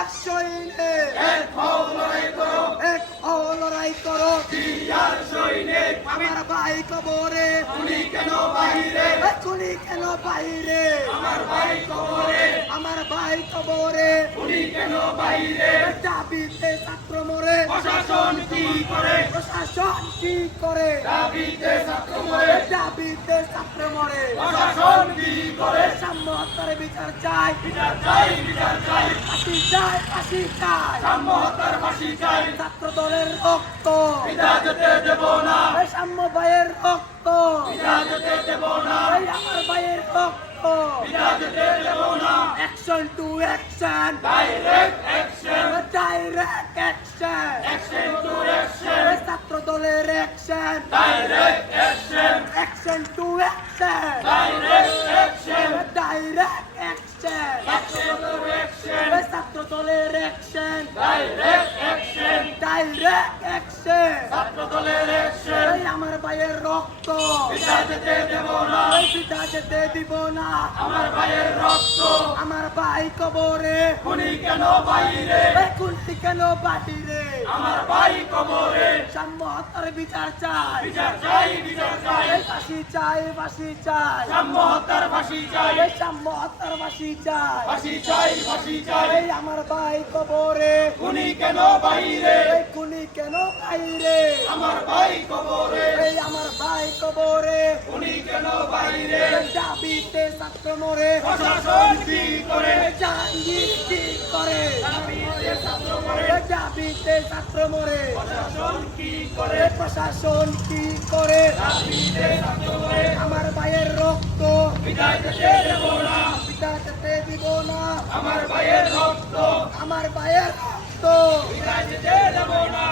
জিয়ার সৈনিক এক হও লড়াই করো, এক হও লড়াই করো জিয়ার সৈনিক। আমার ভাই কবরে খুনি কেন বাহিরে, খুনি কেন বাইরে আমার ভাই কবরে, আমার ভাই কবরে খুনি কেন বাহিরে। দাবিতে ছাত্র মরে প্রশাসন কি করে, প্রশাসন কি করে দাবিতে ছাত্র মরে, দাবিতে ছাত্র মরে প্রশাসন কি করে। সাম্য হত্যার বিচার চাই বিচার চাই, বিচার চাই, ফাঁসি চাই ফাঁসি চাই সাম্য হত্যার ফাঁসি চাই। ছাত্র দলের রক্ত বিনা যেতে দেব না, এই সাম্য ভাইয়ের রক্ত বিনা যেতে দেব না, এই আমার ভাইয়ের রক্ত বিনা যেতে দেব না। Action to action direct action, direct action action to action, ছাত্র দলের action direct action, action to action direct action, direct action action to action, ছাত্র দলের action direct action, direct action ছাত্র দলের অ্যাকশন। এই আমার ভাইয়ের রক্ত বিনা যেতে দেব না, এই পিতা যেতে দিব না আমার ভাইয়ের রক্ত। আমার ভাই কবরে খুনি কেন বাহিরে, এই খুনি কেন বাহিরে আমার ভাই কবরে। সাম্য হত্যার বিচার চাই বিচার চাই, বিচার চাই, এই ফাঁসি চাই ফাঁসি চাই সাম্য হত্যার ফাঁসি চাই, এই সাম্য হত্যার ফাঁসি চাই ফাঁসি চাই, ফাঁসি চাই। এই আমার ভাই কবরে খুনি কেন বাহিরে, এই খুনি কেন বাইরে আমার ভাই কবরে, এই আমার ভাই কবরে খুনি কেন বাহিরে। এই দাবিতে ছাত্র মরে প্রশাসন কি করে, জাহাঙ্গীর কি করে দাবিতে ছাত্র মরে, এই দাবিতে ছাত্র মরে প্রশাসন কি করে, এই প্রশাসন কি করে দাবিতে ছাত্র মরে। আমার ভাইয়ের রক্ত বিদায় যেতে দেব না, পিতা যেতে দিব না আমার ভাইয়ের রক্ত, আমার ভাইয়ের রক্ত বিদায় যেতে দেব না।